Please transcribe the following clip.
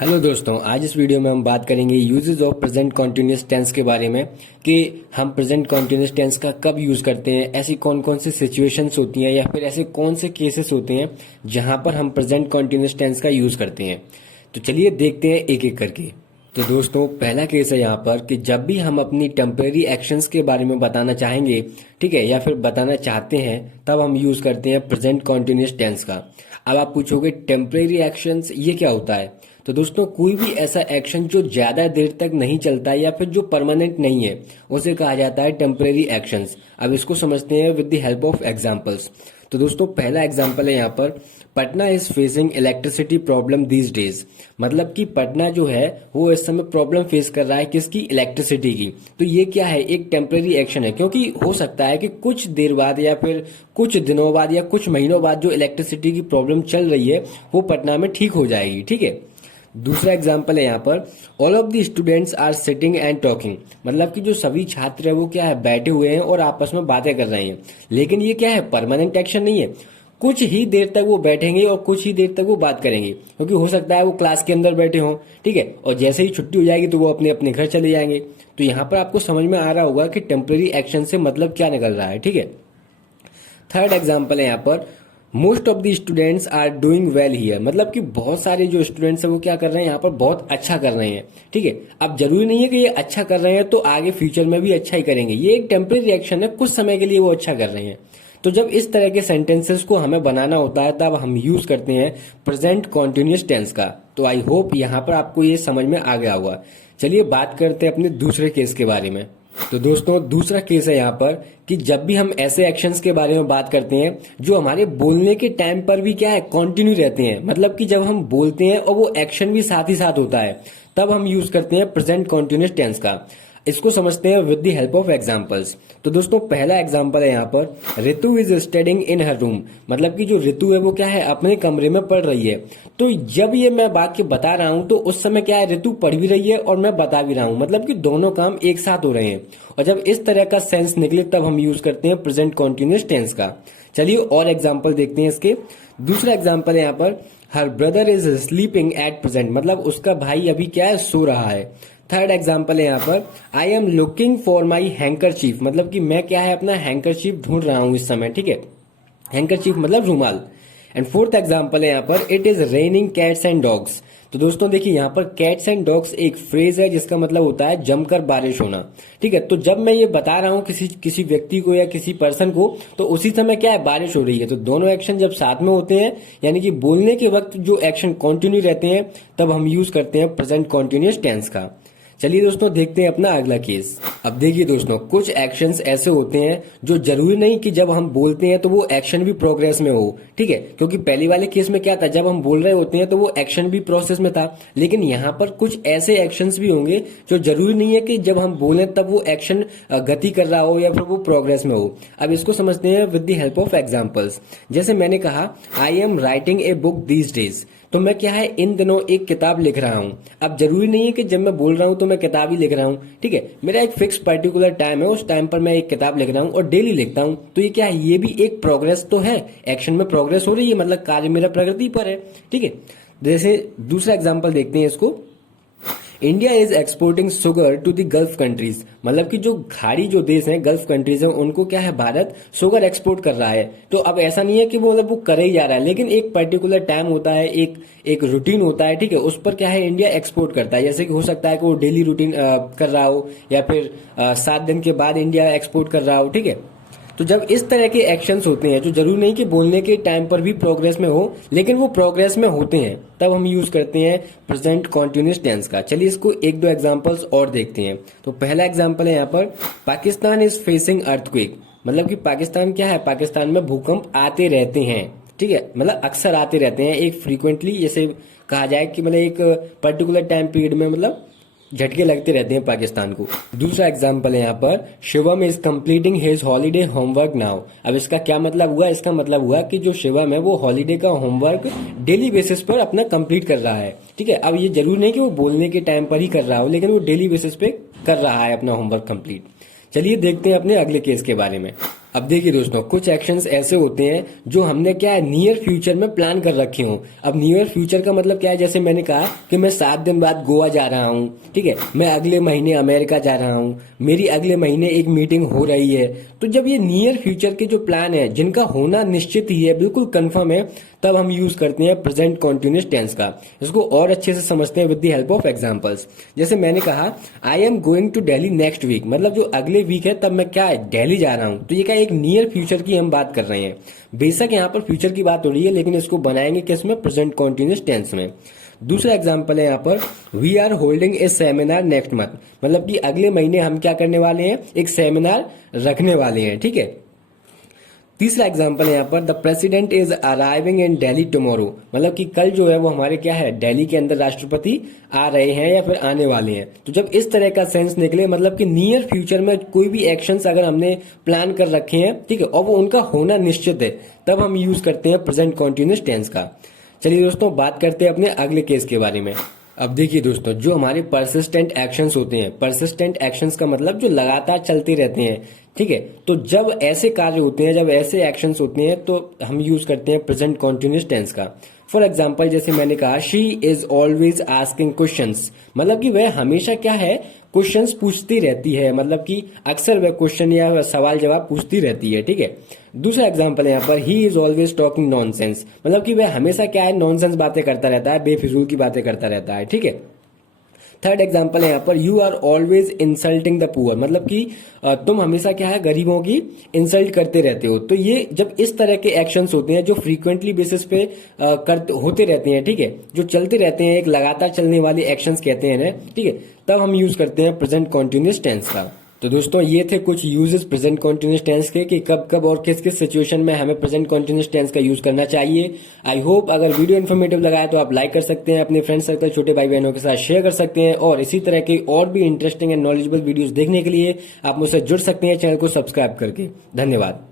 Hello दोस्तों, आज इस वीडियो में हम बात करेंगे uses of present continuous tense के बारे में कि हम प्रेजेंट कॉन्टिन्यूस टेंस का कब यूज़ करते हैं, ऐसी कौन कौन सी सिचुएशंस होती हैं या फिर ऐसे कौन से केसेस होते हैं जहां पर हम प्रेजेंट कॉन्टिन्यूस टेंस का यूज़ करते हैं। तो चलिए देखते हैं एक एक करके। तो दोस्तों, पहला केस है यहाँ पर कि जब भी हम अपनी टेम्परेरी एक्शंस के बारे में बताना चाहेंगे, ठीक है, या फिर बताना चाहते हैं, तब हम यूज़ करते हैं प्रेजेंट कॉन्टिन्यूस टेंस का। अब आप पूछोगे टेम्परेरी एक्शंस ये क्या होता है। तो दोस्तों, कोई भी ऐसा एक्शन जो ज़्यादा देर तक नहीं चलता या फिर जो परमानेंट नहीं है, उसे कहा जाता है टेम्परेरी एक्शंस। अब इसको समझते हैं with the help of examples. तो दोस्तों, पहला एग्जांपल है यहाँ पर, Patna is facing electricity problem these days. मतलब कि पटना जो है वो इस समय प्रॉब्लम फेस कर रहा है, किसकी? इलेक्ट्रिसिटी की। तो ये क्या है? एक टेम्परेरी एक्शन है, क्योंकि हो सकता है कि कुछ देर बाद या फिर कुछ दिनों बाद या कुछ महीनों बाद जो इलेक्ट्रिसिटी की प्रॉब्लम चल रही है वो पटना में ठीक हो जाएगी। ठीक है। दूसरा एग्जाम्पल है यहाँ पर, all of the students are sitting and talking. मतलब कि जो सभी छात्र है वो क्या है? बैठे हुए हैं और आपस में बातें कर रहे हैं। लेकिन ये क्या है? परमानेंट एक्शन नहीं है। कुछ ही देर तक वो बैठेंगे और कुछ ही देर तक वो बात करेंगे, क्योंकि हो सकता है वो क्लास के अंदर बैठे हों, ठीक है, और जैसे ही छुट्टी हो जाएगी तो वो अपने अपने घर चले जाएंगे। तो यहाँ पर आपको समझ में आ रहा होगा कि टेम्परेरी एक्शन से मतलब क्या निकल रहा है। ठीक है। थर्ड एग्जाम्पल है यहाँ पर, most of the students are doing well here. मतलब कि बहुत सारे जो स्टूडेंट्स हैं वो क्या कर रहे हैं? यहाँ पर बहुत अच्छा कर रहे हैं। ठीक है। अब जरूरी नहीं है कि ये अच्छा कर रहे हैं तो आगे फ्यूचर में भी अच्छा ही करेंगे। ये एक टेम्परेरी एक्शन है, कुछ समय के लिए वो अच्छा कर रहे हैं। तो जब इस तरह के सेंटेंसेस को हमें बनाना होता है तब हम यूज करते हैं प्रेजेंट कॉन्टिन्यूस टेंस का। तो आई होप यहाँ पर आपको ये समझ में आ गया होगा। चलिए बात करते हैं अपने दूसरे केस के बारे में। तो दोस्तों, दूसरा केस है यहाँ पर कि जब भी हम ऐसे एक्शंस के बारे में बात करते हैं जो हमारे बोलने के टाइम पर भी क्या है? कंटिन्यू रहते हैं। मतलब कि जब हम बोलते हैं और वो एक्शन भी साथ ही साथ होता है, तब हम यूज करते हैं प्रेजेंट कॉन्टिन्यूस टेंस का। इसको समझते हैं with the help of examples. तो दोस्तों, पहला एग्जांपल है यहाँ पर, Ritu is studying in her room. मतलब कि जो ऋतु है वो क्या है? अपने कमरे में पढ़ रही है। तो जब ये मैं वाक्य बता रहा हूं तो उस समय क्या है? ऋतु पढ़ भी रही है और मैं बता भी रहा हूं। मतलब कि दोनों काम एक साथ हो रहे हैं। और जब इस तरह का सेंस निकले तब हम यूज करते हैं प्रेजेंट कॉन्टिन्यूस टेंस का। चलिए और एग्जाम्पल देखते हैं इसके। दूसरा एग्जाम्पल है यहाँ पर, her brother is sleeping at present. मतलब उसका भाई अभी क्या है? सो रहा है। थर्ड एग्जाम्पल है यहाँ पर, I am looking for my handkerchief. मतलब कि मैं क्या है? अपना हैंकरचीफ ढूंढ रहा हूं इस समय। ठीक है। हैंकरचीफ मतलब रुमाल। एंड फोर्थ एग्जाम्पल है यहाँ पर, it is raining cats and dogs. तो दोस्तों देखिए, यहाँ पर कैट्स एंड डॉग्स एक फ्रेज है जिसका मतलब होता है जमकर बारिश होना। ठीक है। तो जब मैं ये बता रहा हूँ किसी व्यक्ति को या किसी पर्सन को, तो उसी समय क्या है? बारिश हो रही है। तो दोनों एक्शन जब साथ में होते हैं, यानी कि बोलने के वक्त जो एक्शन कंटिन्यू रहते हैं, तब हम यूज करते हैं प्रेजेंट कॉन्टिन्यूस टेंस का। चलिए दोस्तों, देखते हैं अपना अगला केस। अब देखिए दोस्तों, कुछ एक्शंस ऐसे होते हैं जो जरूरी नहीं कि जब हम बोलते हैं तो वो एक्शन भी प्रोग्रेस में हो। ठीक है। क्योंकि पहले वाले केस में क्या था? जब हम बोल रहे होते हैं तो वो एक्शन भी प्रोसेस में था। लेकिन यहाँ पर कुछ ऐसे एक्शंस भी होंगे जो जरूरी नहीं है कि जब हम बोलें तब वो एक्शन गति कर रहा हो या फिर वो प्रोग्रेस में हो। अब इसको समझते हैं with the help of examples. जैसे मैंने कहा, I am writing a book these days. तो मैं क्या है? इन दिनों एक किताब लिख रहा हूं। अब जरूरी नहीं है कि जब मैं बोल रहा हूं तो मैं किताब ही लिख रहा हूं। ठीक है। मेरा एक फिक्स पर्टिकुलर टाइम है, उस टाइम पर मैं एक किताब लिख रहा हूं और डेली लिखता हूं। तो ये क्या है? ये भी एक प्रोग्रेस तो है, एक्शन में प्रोग्रेस हो रही है, मतलब कार्य मेरा प्रगति पर है। ठीक है। जैसे दूसरा एग्जाम्पल देखते हैं इसको, India is exporting sugar to the Gulf countries. मतलब कि जो खाड़ी जो देश हैं, गल्फ कंट्रीज हैं, उनको क्या है? भारत शुगर एक्सपोर्ट कर रहा है। तो अब ऐसा नहीं है कि वो मतलब वो कर ही जा रहा है, लेकिन एक पर्टिकुलर टाइम होता है, एक रूटीन होता है। ठीक है। उस पर क्या है? इंडिया एक्सपोर्ट करता है। जैसे कि हो सकता है कि वो डेली रूटीन कर रहा हो या फिर 7 दिन के बाद इंडिया एक्सपोर्ट कर रहा हो। ठीक है। तो जब इस तरह के एक्शंस होते हैं जो जरूरी नहीं कि बोलने के टाइम पर भी प्रोग्रेस में हो, लेकिन वो प्रोग्रेस में होते हैं, तब हम यूज करते हैं प्रेजेंट कॉन्टिन्यूस टेंस का। चलिए इसको एक दो एग्जांपल्स और देखते हैं। तो पहला एग्जांपल है यहाँ पर, पाकिस्तान इज फेसिंग अर्थक्वेक। मतलब कि पाकिस्तान क्या है? पाकिस्तान में भूकंप आते रहते हैं। ठीक है। मतलब अक्सर आते रहते हैं, एक फ्रीक्वेंटली, जैसे कहा जाए कि मतलब एक पर्टिकुलर टाइम पीरियड में मतलब झटके लगते रहते हैं पाकिस्तान को। दूसरा एग्जाम्पल है यहाँ पर, Shivam is completing his holiday homework now. अब इसका क्या मतलब हुआ? इसका मतलब हुआ कि जो शिवम है वो हॉलीडे का होमवर्क डेली बेसिस पर अपना कंप्लीट कर रहा है। ठीक है। अब ये जरूरी नहीं कि वो बोलने के टाइम पर ही कर रहा हो, लेकिन वो डेली बेसिस पे कर रहा है अपना होमवर्क कंप्लीट। चलिए देखते हैं अपने अगले केस के बारे में। अब देखिए दोस्तों, कुछ एक्शंस ऐसे होते हैं जो हमने क्या है नियर फ्यूचर में प्लान कर रखे हों। अब नियर फ्यूचर का मतलब क्या है, जैसे मैंने कहा कि मैं 7 दिन बाद गोवा जा रहा हूँ, ठीक है, मैं अगले महीने अमेरिका जा रहा हूँ, मेरी अगले महीने एक मीटिंग हो रही है। तो जब ये नियर फ्यूचर के जो प्लान है जिनका होना निश्चित ही है, बिल्कुल कंफर्म है, तब हम यूज करते हैं प्रेजेंट कॉन्टिन्यूस टेंस का। इसको और अच्छे से समझते हैं with the help of examples. जैसे मैंने कहा I am going to Delhi next week, मतलब जो अगले वीक है तब मैं क्या है दिल्ली जा रहा हूं। तो ये क्या एक नियर फ्यूचर की हम बात कर रहे हैं। बेशक यहाँ पर फ्यूचर की बात हो रही है, लेकिन इसको बनाएंगे किस में, प्रेजेंट कॉन्टिन्यूस टेंस में। दूसरा एग्जाम्पल है यहाँ पर we are holding a seminar next month, मतलब कि अगले महीने हम क्या करने वाले हैं, एक सेमिनार रखने वाले हैं, ठीक है। तीसरा एग्जाम्पल है यहाँ पर the president is arriving in Delhi tomorrow, मतलब कि कल जो है वो हमारे क्या है दिल्ली के अंदर राष्ट्रपति आ रहे हैं या फिर आने वाले हैं। तो जब इस तरह का सेंस निकले, मतलब कि नियर फ्यूचर में कोई भी एक्शंस अगर हमने प्लान कर रखे हैं, ठीक है, और वो उनका होना निश्चित है, तब हम यूज करते हैं प्रेजेंट कॉन्टिन्यूस टेंस का। चलिए दोस्तों, बात करते हैं अपने अगले केस के बारे में। अब देखिए दोस्तों, जो हमारे परसिस्टेंट एक्शंस होते हैं, परसिस्टेंट एक्शंस का मतलब जो लगातार चलते रहते हैं, ठीक है, तो जब ऐसे कार्य होते हैं, जब ऐसे एक्शंस होते हैं, तो हम यूज करते हैं प्रेजेंट कॉन्टिन्यूस टेंस का। फॉर एग्जाम्पल, जैसे मैंने कहा she is always asking questions, मतलब कि वह हमेशा क्या है क्वेश्चंस पूछती रहती है, मतलब कि अक्सर वह क्वेश्चन या सवाल जवाब पूछती रहती है, ठीक है। दूसरा एग्जाम्पल है यहाँ पर he is always talking nonsense, मतलब कि वह हमेशा क्या है नॉनसेंस बातें करता रहता है, बेफिजूल की बातें करता रहता है, ठीक है। थर्ड एग्जाम्पल है यहाँ पर you are always insulting the poor, मतलब कि तुम हमेशा क्या है गरीबों की इंसल्ट करते रहते हो। तो ये जब इस तरह के एक्शंस होते हैं जो फ्रीक्वेंटली बेसिस पे होते रहते हैं, ठीक है, जो चलते रहते हैं, एक लगातार चलने वाले एक्शंस कहते हैं ना, ठीक है, तब हम यूज करते हैं प्रेजेंट कॉन्टिन्यूस टेंस का। तो दोस्तों, ये थे कुछ यूजेस प्रेजेंट कॉन्टिन्यूस टेंस के कि कब कब और किस किस सिचुएशन में हमें प्रेजेंट कॉन्टिन्यूस टेंस का यूज करना चाहिए। आई होप अगर वीडियो इन्फॉर्मेटिव लगा है तो आप लाइक कर सकते हैं, अपने फ्रेंड सर्कल छोटे भाई बहनों के साथ शेयर कर सकते हैं, और इसी तरह के और भी इंटरेस्टिंग एंड नॉलेजेबल वीडियोस देखने के लिए आप मुझसे जुड़ सकते हैं चैनल को सब्सक्राइब करके। धन्यवाद।